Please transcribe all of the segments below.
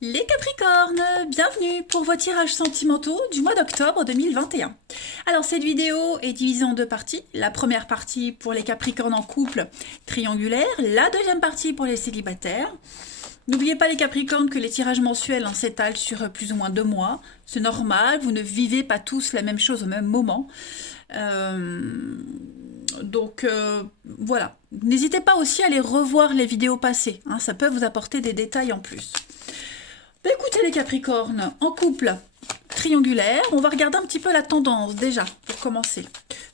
Les Capricornes, bienvenue pour vos tirages sentimentaux du mois d'octobre 2021. Alors cette vidéo est divisée en deux parties. La première partie pour les Capricornes en couple triangulaire, la deuxième partie pour les célibataires. N'oubliez pas les Capricornes que les tirages mensuels s'étalent sur plus ou moins 2 mois. C'est normal, vous ne vivez pas tous la même chose au même moment. Voilà. N'hésitez pas aussi à aller revoir les vidéos passées. Ça peut vous apporter des détails en plus. Écoutez les Capricornes, en couple triangulaire, on va regarder un petit peu la tendance déjà, pour commencer,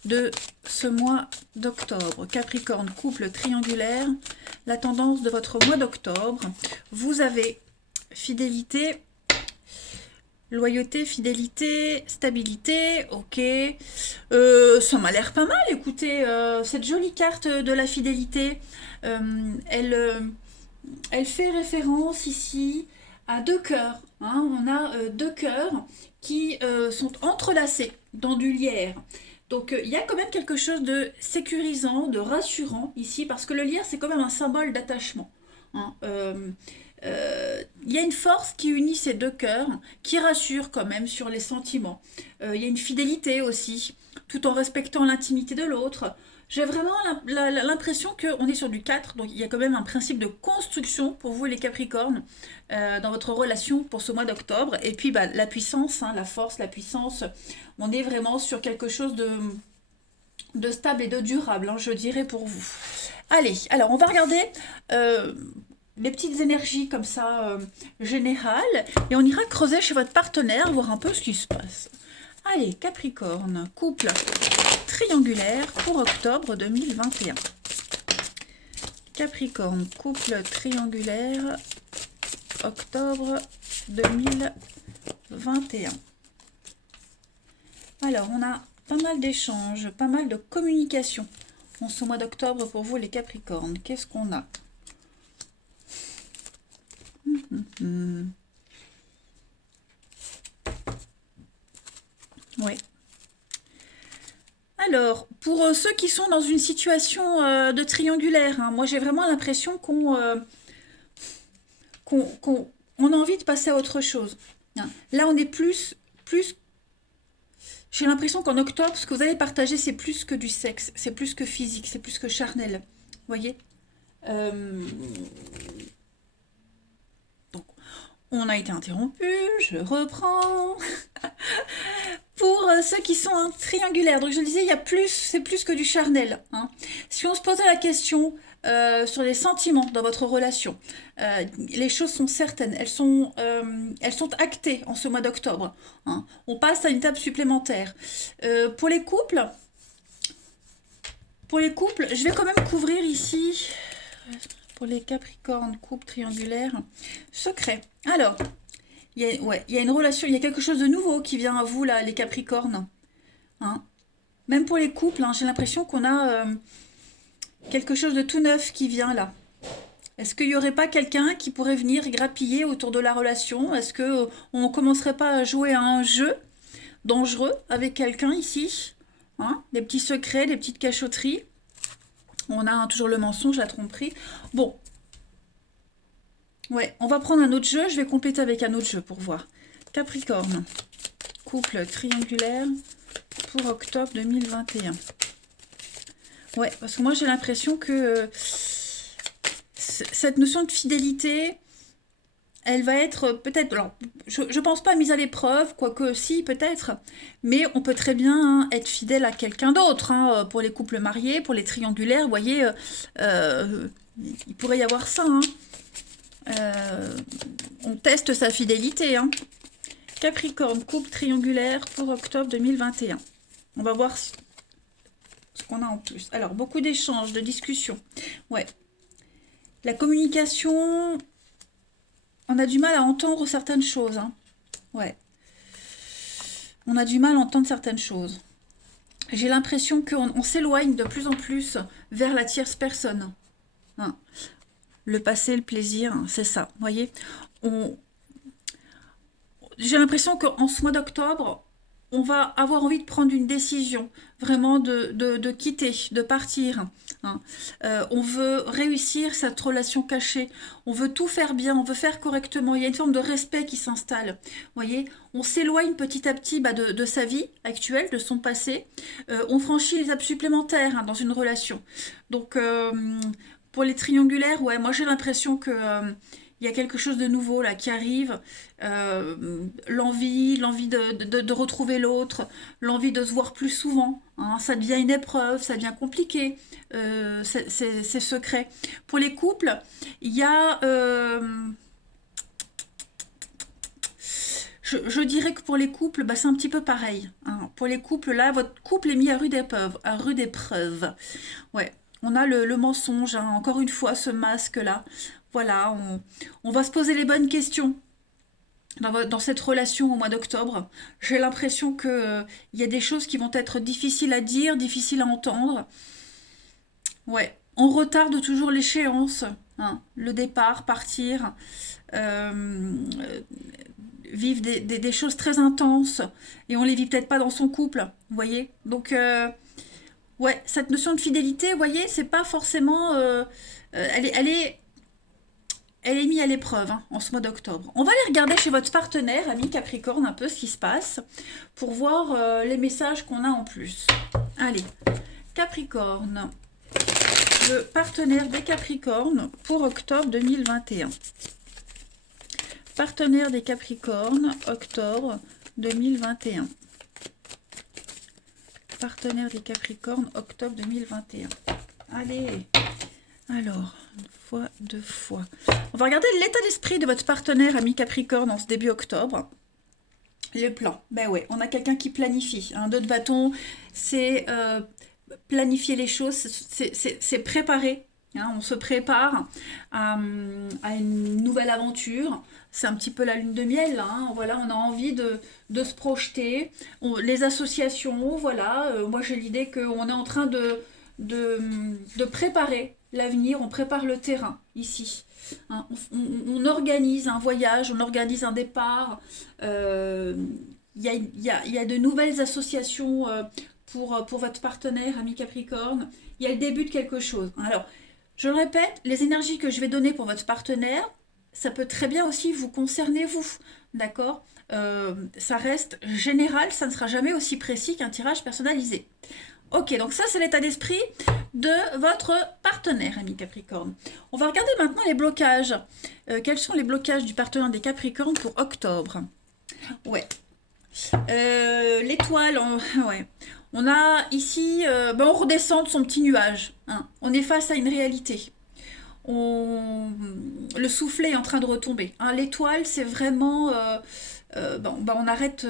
de ce mois d'octobre. Capricorne, couple triangulaire, la tendance de votre mois d'octobre. Vous avez fidélité, loyauté, fidélité, stabilité, ok. Ça m'a l'air pas mal, écoutez, cette jolie carte de la fidélité, elle fait référence ici à deux cœurs. On a deux cœurs qui sont entrelacés dans du lierre. Donc il y a quand même quelque chose de sécurisant, de rassurant ici, parce que le lierre c'est quand même un symbole d'attachement. Il y a une force qui unit ces deux cœurs, qui rassure quand même sur les sentiments. Il y a une fidélité aussi, tout en respectant l'intimité de l'autre. J'ai vraiment l'impression qu'on est sur du 4, donc il y a quand même un principe de construction pour vous les Capricornes dans votre relation pour ce mois d'octobre. Et puis la puissance, la force, la puissance, on est vraiment sur quelque chose de stable et de durable, je dirais pour vous. Allez, alors on va regarder les petites énergies comme ça générales et on ira creuser chez votre partenaire, voir un peu ce qui se passe. Allez, Capricorne, couple triangulaire pour octobre 2021. Capricorne, couple triangulaire, octobre 2021. Alors, on a pas mal d'échanges, pas mal de communication en ce mois d'octobre pour vous les Capricornes. Qu'est-ce qu'on a? Oui. Alors, pour ceux qui sont dans une situation de triangulaire, moi j'ai vraiment l'impression qu'on on a envie de passer à autre chose. Là, on est plus. J'ai l'impression qu'en octobre, ce que vous allez partager, c'est plus que du sexe, c'est plus que physique, c'est plus que charnel. Vous voyez. Donc, on a été interrompu, je reprends. Pour ceux qui sont triangulaires, donc je le disais, c'est plus que du charnel. Si on se posait la question sur les sentiments dans votre relation, les choses sont certaines, elles sont actées en ce mois d'octobre. On passe à une étape supplémentaire. Pour les couples, je vais quand même couvrir ici, pour les Capricornes, couple triangulaire, secret. Alors, il y a une relation, il y a quelque chose de nouveau qui vient à vous, là, les Capricornes. Même pour les couples, j'ai l'impression qu'on a quelque chose de tout neuf qui vient là. Est-ce qu'il n'y aurait pas quelqu'un qui pourrait venir grappiller autour de la relation? Est-ce qu'on ne commencerait pas à jouer à un jeu dangereux avec quelqu'un ici? Des petits secrets, des petites cachotteries. On a toujours le mensonge, la tromperie. Bon. Ouais, on va prendre un autre jeu. Je vais compléter avec un autre jeu pour voir. Capricorne. Couple triangulaire pour octobre 2021. Ouais, parce que moi j'ai l'impression que cette notion de fidélité, elle va être peut-être, alors je pense pas mise à l'épreuve, quoique si peut-être, mais on peut très bien être fidèle à quelqu'un d'autre, pour les couples mariés, pour les triangulaires, vous voyez, il pourrait y avoir ça. On teste sa fidélité. Capricorne, couple triangulaire pour octobre 2021. On va voir ce qu'on a en plus. Alors, beaucoup d'échanges, de discussions. Ouais. La communication, on a du mal à entendre certaines choses. Ouais. On a du mal à entendre certaines choses. J'ai l'impression qu'on s'éloigne de plus en plus vers la tierce personne. Le passé, le plaisir, c'est ça. Vous voyez, j'ai l'impression qu'en ce mois d'octobre, on va avoir envie de prendre une décision, vraiment de quitter, de partir, hein. On veut réussir cette relation cachée, on veut tout faire bien, on veut faire correctement, il y a une forme de respect qui s'installe. Vous voyez, on s'éloigne petit à petit de sa vie actuelle, de son passé. On franchit les étapes supplémentaires, hein, dans une relation. Donc, pour les triangulaires, ouais, moi j'ai l'impression que il y a quelque chose de nouveau là qui arrive. L'envie de retrouver l'autre, l'envie de se voir plus souvent, hein. Ça devient une épreuve, ça devient compliqué, c'est secret. Pour les couples, il y a, je dirais que pour les couples, bah, c'est un petit peu pareil, hein. Pour les couples, là, votre couple est mis à rude épreuve, à rude épreuve. Ouais, on a le mensonge, hein, encore une fois, ce masque-là. Voilà, on va se poser les bonnes questions dans cette relation au mois d'octobre. J'ai l'impression que, il y a des choses qui vont être difficiles à dire, difficiles à entendre. Ouais, on retarde toujours l'échéance, hein, le départ, partir, euh, vivre des choses très intenses et on les vit peut-être pas dans son couple, vous voyez. Donc, ouais, cette notion de fidélité, vous voyez, c'est pas forcément, elle est mise à l'épreuve, hein, en ce mois d'octobre. On va aller regarder chez votre partenaire, ami Capricorne, un peu ce qui se passe pour voir les messages qu'on a en plus. Allez, Capricorne, le partenaire des Capricornes pour octobre 2021. Partenaire des Capricornes, octobre 2021. Partenaire des Capricornes, octobre 2021. Allez, alors, une fois, deux fois. On va regarder l'état d'esprit de votre partenaire, ami Capricorne, en ce début octobre. Le plan. Ben ouais, on a quelqu'un qui planifie. Un 2 de bâton, c'est planifier les choses, c'est préparer, hein. On se prépare à une nouvelle aventure. C'est un petit peu la lune de miel, là, hein. Voilà, on a envie de se projeter. Les associations, voilà. Moi, j'ai l'idée qu'on est en train de, de préparer l'avenir, on prépare le terrain ici, hein. On organise un voyage, on organise un départ. Euh, il y a de nouvelles associations pour votre partenaire, ami Capricorne. Il y a le début de quelque chose. Alors, je le répète, les énergies que je vais donner pour votre partenaire, ça peut très bien aussi vous concerner vous, d'accord. Ça reste général, ça ne sera jamais aussi précis qu'un tirage personnalisé. Ok, donc ça c'est l'état d'esprit de votre partenaire, ami Capricorne. On va regarder maintenant les blocages. Quels sont les blocages du partenaire des Capricornes pour octobre? Ouais. L'étoile, ouais. On a ici, ben on redescend de son petit nuage, hein. On est face à une réalité. On... Le soufflet est en train de retomber, hein. L'étoile, c'est vraiment... bon, ben on arrête...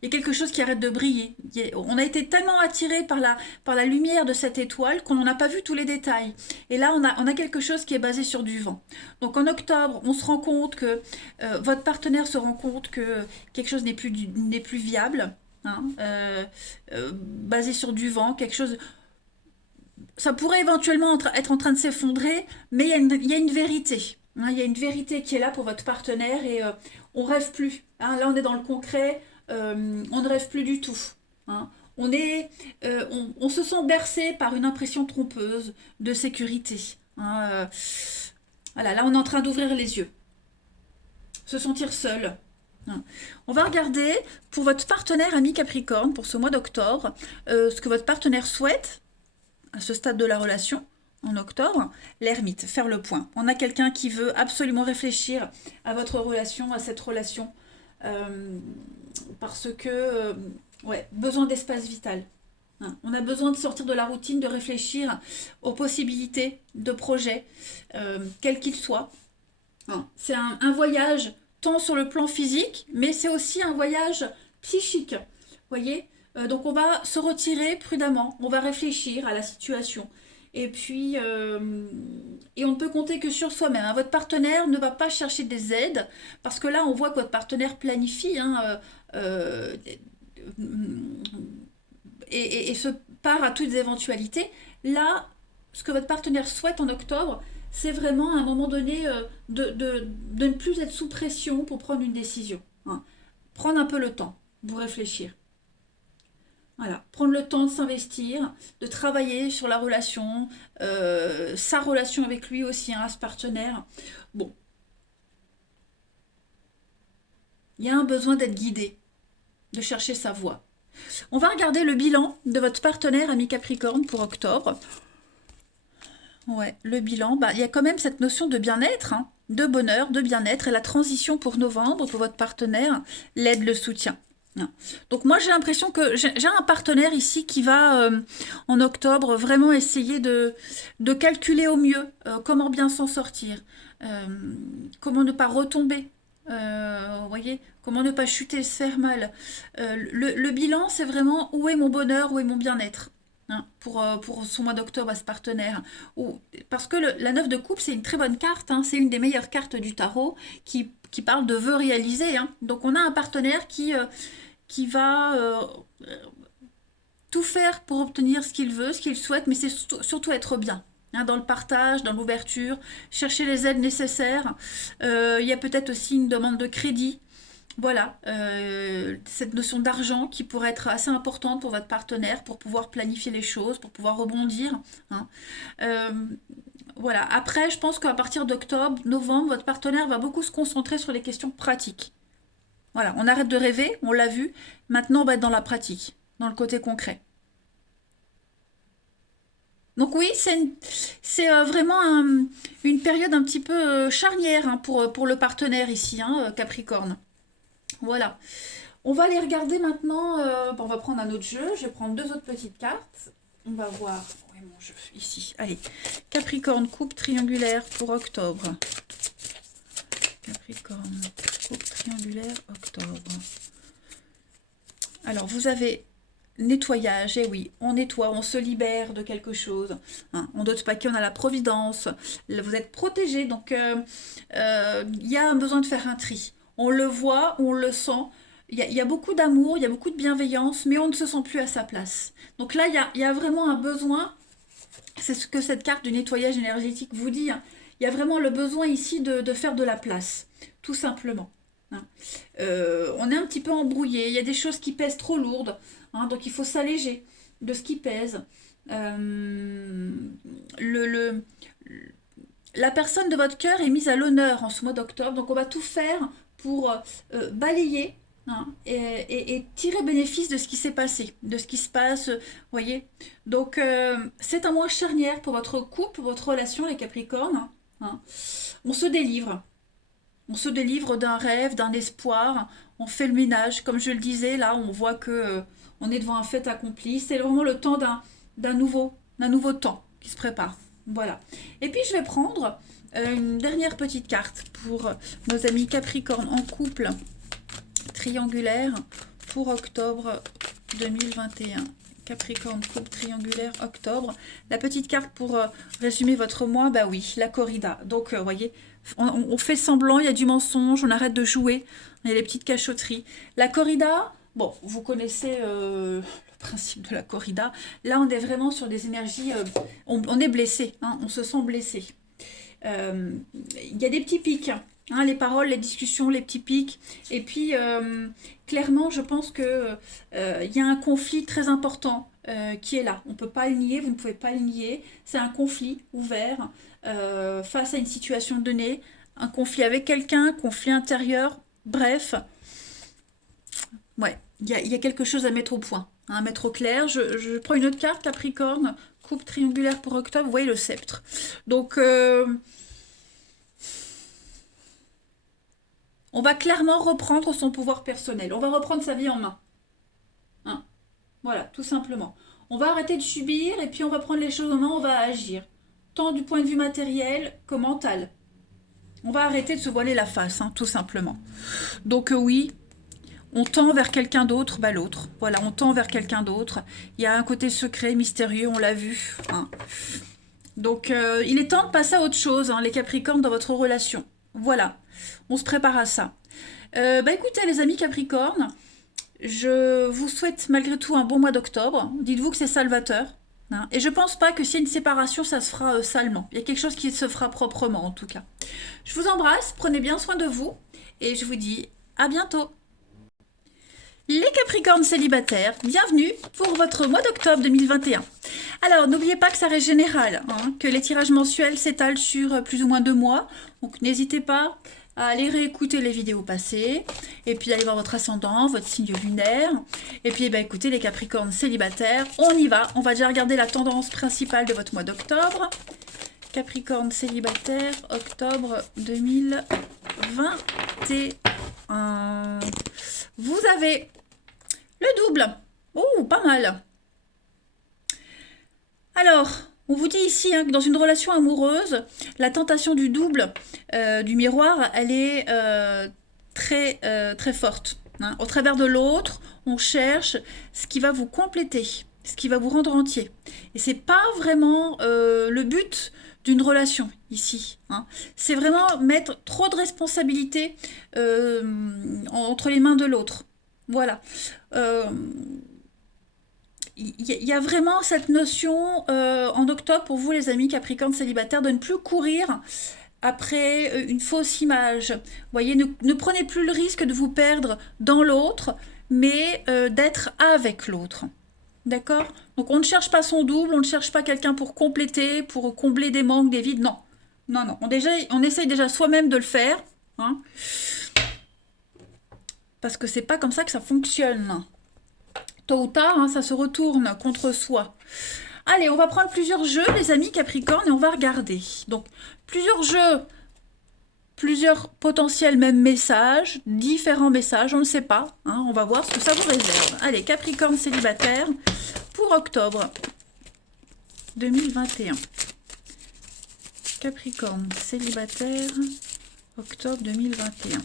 il y a quelque chose qui arrête de briller. On a été tellement attiré par la lumière de cette étoile qu'on n'en a pas vu tous les détails. Et là, on a quelque chose qui est basé sur du vent. Donc en octobre, on se rend compte que votre partenaire se rend compte que quelque chose n'est plus viable, hein, basé sur du vent, quelque chose... Ça pourrait éventuellement être en train de s'effondrer, mais il y a une vérité, hein. Il y a une vérité qui est là pour votre partenaire et on rêve plus, hein. Là, on est dans le concret. On ne rêve plus du tout, hein. On se sent bercé par une impression trompeuse de sécurité, hein. Voilà, là on est en train d'ouvrir les yeux, se sentir seul, hein. On va regarder pour votre partenaire ami Capricorne pour ce mois d'octobre, ce que votre partenaire souhaite à ce stade de la relation. En octobre, l'ermite, faire le point. On a quelqu'un qui veut absolument réfléchir à votre relation, à cette relation, euh, parce que, ouais, besoin d'espace vital, hein. On a besoin de sortir de la routine, de réfléchir aux possibilités de projets, quels qu'ils soient, hein. C'est un voyage tant sur le plan physique, mais c'est aussi un voyage psychique, vous voyez. Donc on va se retirer prudemment, on va réfléchir à la situation. Et puis, et on ne peut compter que sur soi-même, hein. Votre partenaire ne va pas chercher des aides, parce que là, on voit que votre partenaire planifie, hein, euh, et se part à toutes les éventualités. Là, ce que votre partenaire souhaite en octobre, c'est vraiment à un moment donné de ne plus être sous pression pour prendre une décision, hein. Prendre un peu le temps. vous réfléchir. Voilà, prendre le temps de s'investir, de travailler sur la relation, sa relation avec lui aussi, hein, ce partenaire. Bon, il y a un besoin d'être guidé, de chercher sa voie. On va regarder le bilan de votre partenaire ami Capricorne pour octobre. Ouais, le bilan, bah, il y a quand même cette notion de bien-être, hein, de bonheur, de bien-être, et la transition pour novembre, pour votre partenaire, l'aide, le soutien. Hein. Donc moi j'ai l'impression que j'ai un partenaire ici qui va en octobre vraiment essayer de calculer au mieux comment bien s'en sortir, euh, comment ne pas retomber, vous voyez, comment ne pas chuter, se faire mal. Le bilan c'est vraiment où est mon bonheur, où est mon bien-être, hein, pour son mois d'octobre à ce partenaire. Parce que la 9 de coupe, c'est une très bonne carte, hein, c'est une des meilleures cartes du tarot qui parle de vœux réalisés. Hein. Donc on a un partenaire qui va tout faire pour obtenir ce qu'il veut, ce qu'il souhaite, mais c'est surtout être bien. Hein, dans le partage, dans l'ouverture, chercher les aides nécessaires. Il y a peut-être aussi une demande de crédit. Voilà, cette notion d'argent qui pourrait être assez importante pour votre partenaire pour pouvoir planifier les choses, pour pouvoir rebondir. Hein. Euh, voilà, après, je pense qu'à partir d'octobre, novembre, votre partenaire va beaucoup se concentrer sur les questions pratiques. Voilà, on arrête de rêver, on l'a vu, maintenant on va être dans la pratique, dans le côté concret. Donc oui, c'est vraiment une période un petit peu charnière, hein, pour le partenaire ici, hein, Capricorne. Voilà. On va aller regarder maintenant. Bon, on va prendre un autre jeu. Je vais prendre deux autres petites cartes. On va voir. Où est mon jeu? Ici. Allez. Capricorne, coupe triangulaire pour octobre. Capricorne, coupe triangulaire, octobre. Alors, vous avez nettoyage, et oui, on nettoie, on se libère de quelque chose. Hein. On dote paquet, on a la providence. Là, vous êtes protégé, donc il y a un besoin de faire un tri. On le voit, on le sent. Il y a beaucoup d'amour, il y a beaucoup de bienveillance, mais on ne se sent plus à sa place. Donc là, il y a vraiment un besoin, c'est ce que cette carte du nettoyage énergétique vous dit, hein. Il y a vraiment le besoin ici de faire de la place, tout simplement. Hein. On est un petit peu embrouillé, il y a des choses qui pèsent trop lourdes, hein, donc il faut s'alléger de ce qui pèse. Euh, le, le- la personne de votre cœur est mise à l'honneur en ce mois d'octobre, donc on va tout faire pour balayer, hein, et tirer bénéfice de ce qui s'est passé, de ce qui se passe, voyez. Donc c'est un mois charnière pour votre couple, votre relation, les Capricornes. Hein. On se délivre. On se délivre d'un rêve, d'un espoir. On fait le ménage. Comme je le disais, là, on voit que on est devant un fait accompli. C'est vraiment le temps d'un nouveau temps qui se prépare. Voilà. Et puis, je vais prendre une dernière petite carte pour nos amis Capricorne en couple triangulaire pour octobre 2021. Capricorne, couple triangulaire, octobre. La petite carte pour résumer votre mois, bah oui, la corrida. Donc, vous voyez, on fait semblant, il y a du mensonge, on arrête de jouer, il y a les petites cachotteries. La corrida, bon, vous connaissez le principe de la corrida. Là, on est vraiment sur des énergies, on est blessé, hein, on se sent blessé. Il y a des petits pics, hein, les paroles, les discussions, les petits pics. Et puis, clairement, je pense que il y a un conflit très important qui est là. On ne peut pas le nier, vous ne pouvez pas le nier. C'est un conflit ouvert face à une situation donnée, un conflit avec quelqu'un, conflit intérieur. Bref, ouais, il y a quelque chose à mettre au point, hein, à mettre au clair. Je prends une autre carte, Capricorne, coupe triangulaire pour octobre. Vous voyez le sceptre. Donc, on va clairement reprendre son pouvoir personnel. On va reprendre sa vie en main. Hein. Voilà, tout simplement. On va arrêter de subir et puis on va prendre les choses en main, on va agir. Tant du point de vue matériel que mental. On va arrêter de se voiler la face, hein, tout simplement. Donc oui, on tend vers quelqu'un d'autre, bah l'autre. Voilà, on tend vers quelqu'un d'autre. Il y a un côté secret, mystérieux, on l'a vu. Hein. Donc il est temps de passer à autre chose, hein, les Capricornes, dans votre relation. Voilà, on se prépare à ça. Bah écoutez les amis Capricornes, je vous souhaite malgré tout un bon mois d'octobre. Dites-vous que c'est salvateur. Hein. Et je pense pas que s'il y a une séparation, ça se fera salement. Il y a quelque chose qui se fera proprement en tout cas. Je vous embrasse, prenez bien soin de vous et je vous dis à bientôt. Les Capricornes célibataires, bienvenue pour votre mois d'octobre 2021. Alors, n'oubliez pas que ça reste général, hein, que les tirages mensuels s'étalent sur plus ou moins 2 mois. Donc, n'hésitez pas à aller réécouter les vidéos passées, et puis aller voir votre ascendant, votre signe lunaire. Et puis, écoutez, les Capricornes célibataires, on y va. On va déjà regarder la tendance principale de votre mois d'octobre. Capricorne célibataire, octobre 2021. Vous avez le double. Oh, pas mal. Alors, on vous dit ici que dans une relation amoureuse, la tentation du double, du miroir, elle est très forte. Hein. Au travers de l'autre, on cherche ce qui va vous compléter, ce qui va vous rendre entier. Et c'est pas vraiment le but d'une relation ici. Hein. C'est vraiment mettre trop de responsabilités entre les mains de l'autre. Voilà. Il y a vraiment cette notion en octobre pour vous les amis Capricorne célibataires de ne plus courir après une fausse image. Vous voyez, ne prenez plus le risque de vous perdre dans l'autre, mais d'être avec l'autre. D'accord? Donc on ne cherche pas son double, on ne cherche pas quelqu'un pour compléter, pour combler des manques, des vides. Non. Non, non. On essaye déjà soi-même de le faire. Hein, parce que c'est pas comme ça que ça fonctionne. Tôt ou tard, hein, ça se retourne contre soi. Allez, on va prendre plusieurs jeux, les amis Capricorne, et on va regarder. Donc, plusieurs jeux, plusieurs potentiels mêmes messages, différents messages, on ne sait pas. Hein, on va voir ce que ça vous réserve. Allez, Capricorne célibataire pour octobre 2021. Capricorne célibataire, octobre 2021.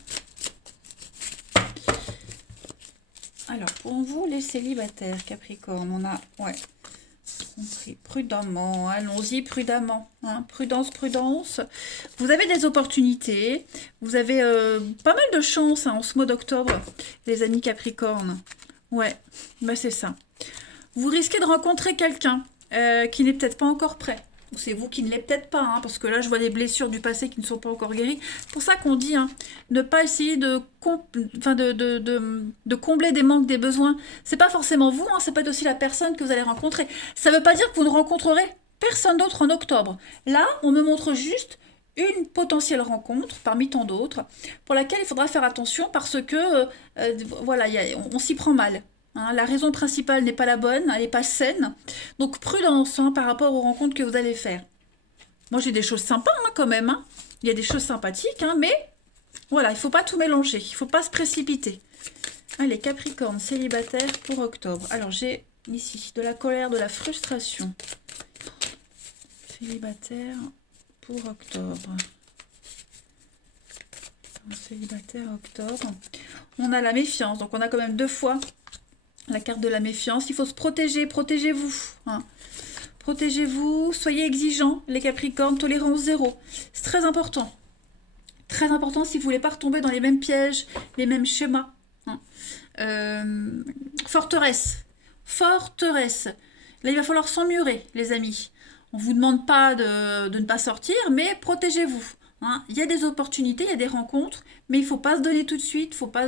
Alors, pour vous, les célibataires, Capricorne, on a, ouais, compris, prudemment, allons-y prudemment, hein, prudence, prudence. Vous avez des opportunités, vous avez pas mal de chance hein, en ce mois d'octobre, les amis Capricorne. Ouais, bah c'est ça. Vous risquez de rencontrer quelqu'un qui n'est peut-être pas encore prêt. C'est vous qui ne l'êtes peut-être pas, hein, parce que là, je vois des blessures du passé qui ne sont pas encore guéries. C'est pour ça qu'on dit, hein, ne pas essayer de combler des manques, des besoins. C'est pas forcément vous, hein, c'est pas aussi la personne que vous allez rencontrer. Ça veut pas dire que vous ne rencontrerez personne d'autre en octobre. Là, on me montre juste une potentielle rencontre, parmi tant d'autres, pour laquelle il faudra faire attention, parce que, voilà, on s'y prend mal. Hein, la raison principale n'est pas la bonne, elle n'est pas saine. Donc prudence hein, par rapport aux rencontres que vous allez faire. Moi j'ai des choses sympas hein, quand même. Hein. Il y a des choses sympathiques, hein, mais voilà, il ne faut pas tout mélanger. Il ne faut pas se précipiter. Allez, Capricorne, célibataire pour octobre. Alors j'ai ici de la colère, de la frustration. Célibataire pour octobre. Célibataire octobre. On a la méfiance, donc on a quand même 2 fois la carte de la méfiance. Il faut se protéger, protégez-vous. Hein. Protégez-vous, soyez exigeants, les Capricornes, tolérance 0. C'est très important. Très important si vous ne voulez pas retomber dans les mêmes pièges, les mêmes schémas. Hein. Forteresse. Forteresse. Là, il va falloir s'emmurer, les amis. On ne vous demande pas de ne pas sortir, mais protégez-vous. Hein. Il y a des opportunités, il y a des rencontres, mais il ne faut pas se donner tout de suite, il ne faut pas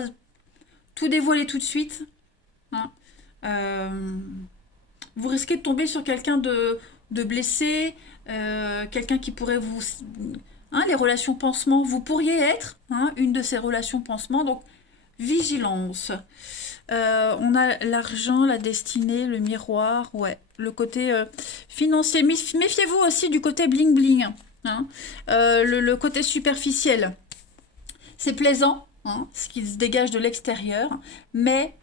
tout dévoiler tout de suite. Hein. Vous risquez de tomber sur quelqu'un de blessé, quelqu'un qui pourrait vous... Hein, les relations pansement, vous pourriez être hein, une de ces relations pansement, donc vigilance. On a l'argent, la destinée, le miroir, ouais, le côté financier. Méfiez-vous aussi du côté bling-bling, hein, le côté superficiel. C'est plaisant, hein, ce qui se dégage de l'extérieur, mais...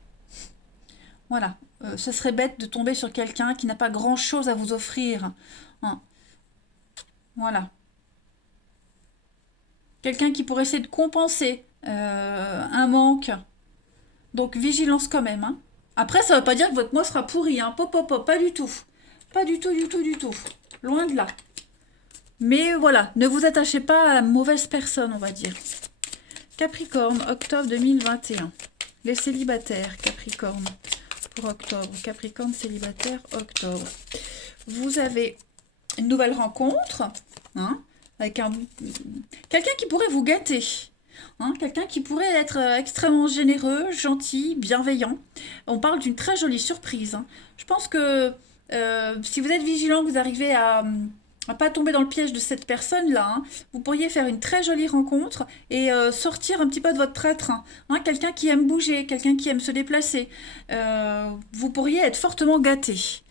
Voilà, ce serait bête de tomber sur quelqu'un qui n'a pas grand-chose à vous offrir. Hein. Voilà. Quelqu'un qui pourrait essayer de compenser un manque. Donc, vigilance quand même. Hein. Après, ça ne veut pas dire que votre mois sera pourri. Hein. Pop, pop, pop, pas du tout. Pas du tout, du tout, du tout. Loin de là. Mais voilà, ne vous attachez pas à la mauvaise personne, on va dire. Capricorne, octobre 2021. Les célibataires, Capricorne. Pour octobre, Capricorne célibataire, octobre. Vous avez une nouvelle rencontre, hein, avec quelqu'un qui pourrait vous gâter. hein, quelqu'un qui pourrait être extrêmement généreux, gentil, bienveillant. On parle d'une très jolie surprise, hein. Je pense que si vous êtes vigilant, vous arrivez à pas tomber dans le piège de cette personne-là, hein, vous pourriez faire une très jolie rencontre et sortir un petit peu de votre train-train, hein, quelqu'un qui aime bouger, quelqu'un qui aime se déplacer. Vous pourriez être fortement gâté.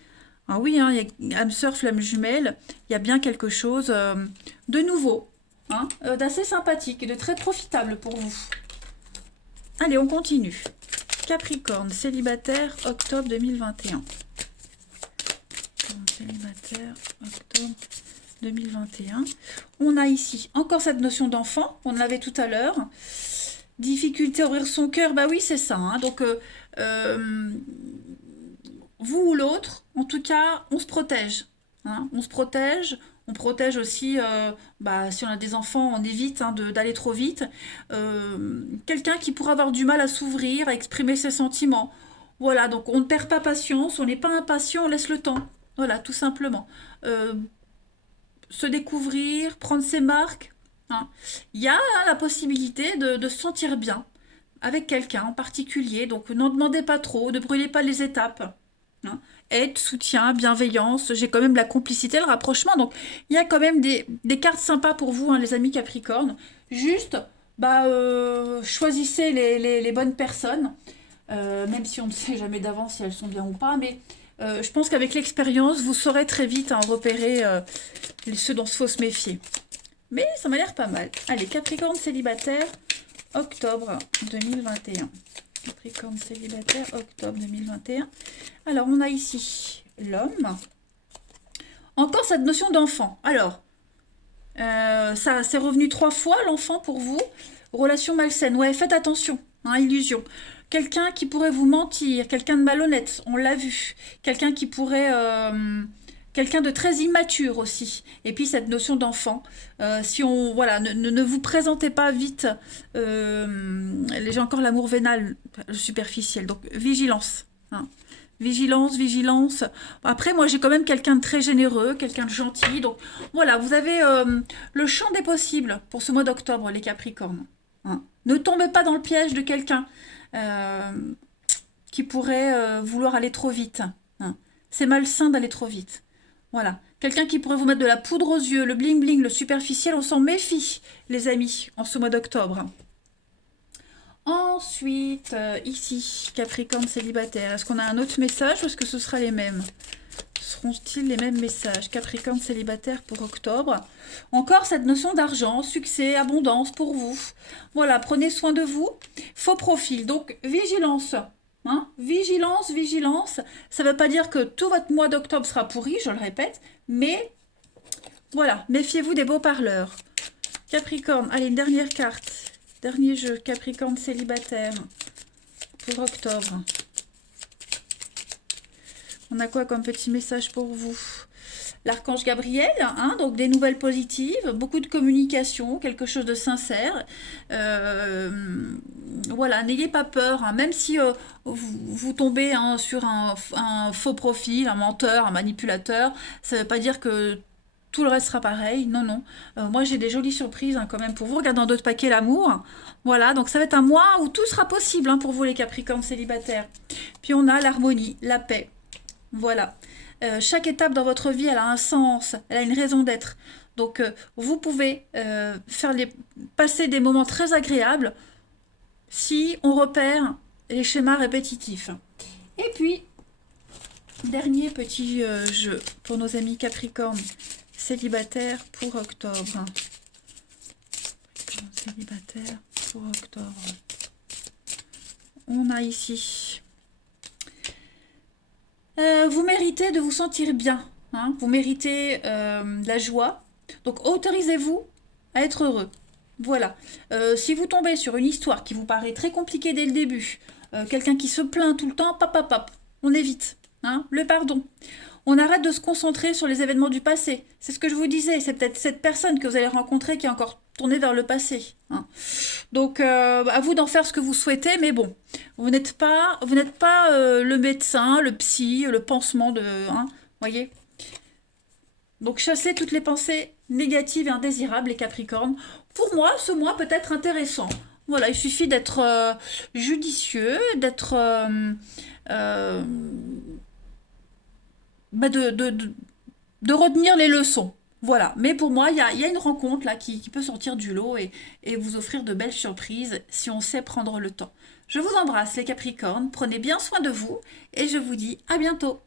Ah oui, hein, il y a âme sœur, flamme jumelle, il y a bien quelque chose de nouveau, hein, d'assez sympathique et de très profitable pour vous. Allez, on continue. Capricorne, célibataire, octobre 2021. Célibataire, octobre 2021. On a ici encore cette notion d'enfant, on l'avait tout à l'heure. Difficulté à ouvrir son cœur, bah oui, c'est ça, hein. Donc, vous ou l'autre, en tout cas, on se protège, hein. On se protège. On protège aussi, si on a des enfants, on évite, hein, d'aller trop vite. Quelqu'un qui pourrait avoir du mal à s'ouvrir, à exprimer ses sentiments. Voilà, donc on ne perd pas patience, on n'est pas impatient, on laisse le temps. Voilà, tout simplement. Euh, Se découvrir, prendre ses marques, hein. Il y a, hein, la possibilité de se sentir bien avec quelqu'un en particulier. Donc n'en demandez pas trop, ne brûlez pas les étapes, hein. Aide, soutien, bienveillance, j'ai quand même la complicité, le rapprochement. Donc il y a quand même des cartes sympas pour vous, hein, les amis Capricorne. Juste, choisissez les bonnes personnes, même si on ne sait jamais d'avance si elles sont bien ou pas. Mais je pense qu'avec l'expérience, vous saurez très vite, hein, repérer ceux dont il faut se méfier. Mais ça m'a l'air pas mal. Allez, Capricorne célibataire, octobre 2021. Capricorne célibataire, octobre 2021. Alors, on a ici l'homme. Encore cette notion d'enfant. Alors, ça c'est revenu 3 fois, l'enfant, pour vous. Relation malsaine. Ouais, faites attention, hein, illusion. Quelqu'un qui pourrait vous mentir, quelqu'un de malhonnête, on l'a vu. Quelqu'un qui pourrait... quelqu'un de très immature aussi. Et puis cette notion d'enfant. Si on... Voilà, ne vous présentez pas vite. J'ai encore l'amour vénal, le superficiel. Donc, vigilance, hein. Vigilance, vigilance. Après, moi, j'ai quand même quelqu'un de très généreux, quelqu'un de gentil. Donc, voilà, vous avez le champ des possibles pour ce mois d'octobre, les Capricornes, hein. Ne tombez pas dans le piège de quelqu'un euh, qui pourrait vouloir aller trop vite, hein. C'est malsain d'aller trop vite. Voilà. Quelqu'un qui pourrait vous mettre de la poudre aux yeux, le bling-bling, le superficiel, on s'en méfie, les amis, en ce mois d'octobre. Ensuite, ici, Capricorne célibataire. Est-ce qu'on a un autre message ou est-ce que ce sera les mêmes? Seront-ils les mêmes messages? Capricorne célibataire pour octobre. Encore cette notion d'argent, succès, abondance pour vous. Voilà, prenez soin de vous. Faux profil, donc vigilance, hein. Vigilance, vigilance. Ça ne veut pas dire que tout votre mois d'octobre sera pourri, je le répète, mais voilà, méfiez-vous des beaux parleurs. Capricorne, allez, une dernière carte. Dernier jeu, Capricorne célibataire pour octobre. On a quoi comme petit message pour vous? L'archange Gabriel, hein, donc des nouvelles positives, beaucoup de communication, quelque chose de sincère. Euh, voilà, n'ayez pas peur, hein, même si vous tombez, hein, sur un faux profil, un menteur, un manipulateur, ça ne veut pas dire que tout le reste sera pareil. Non, non. Moi, j'ai des jolies surprises, hein, quand même pour vous. Regardez dans d'autres paquets l'amour. Voilà, donc ça va être un mois où tout sera possible, hein, pour vous, les Capricornes célibataires. Puis on a l'harmonie, la paix. Voilà. Chaque étape dans votre vie, elle a un sens, elle a une raison d'être. Donc, vous pouvez passer des moments très agréables si on repère les schémas répétitifs. Et puis, dernier petit jeu pour nos amis Capricorne célibataires pour octobre. Célibataire pour octobre. On a ici... vous méritez de vous sentir bien, hein. Vous méritez de la joie. Donc autorisez-vous à être heureux. Voilà. Si vous tombez sur une histoire qui vous paraît très compliquée dès le début, quelqu'un qui se plaint tout le temps, pap, on évite, hein, le pardon. On arrête de se concentrer sur les événements du passé. C'est ce que je vous disais. C'est peut-être cette personne que vous allez rencontrer qui est encore tournée vers le passé, hein. Donc, à vous d'en faire ce que vous souhaitez. Mais bon, vous n'êtes pas le médecin, le psy, le pansement de... Hein, voyez. Donc chassez toutes les pensées négatives et indésirables, les Capricornes. Pour moi, ce mois peut être intéressant. Voilà, il suffit d'être judicieux, d'être euh, bah, de retenir les leçons. Voilà. Mais pour moi, il y a une rencontre là qui peut sortir du lot et vous offrir de belles surprises si on sait prendre le temps. Je vous embrasse, les Capricornes. Prenez bien soin de vous et je vous dis à bientôt.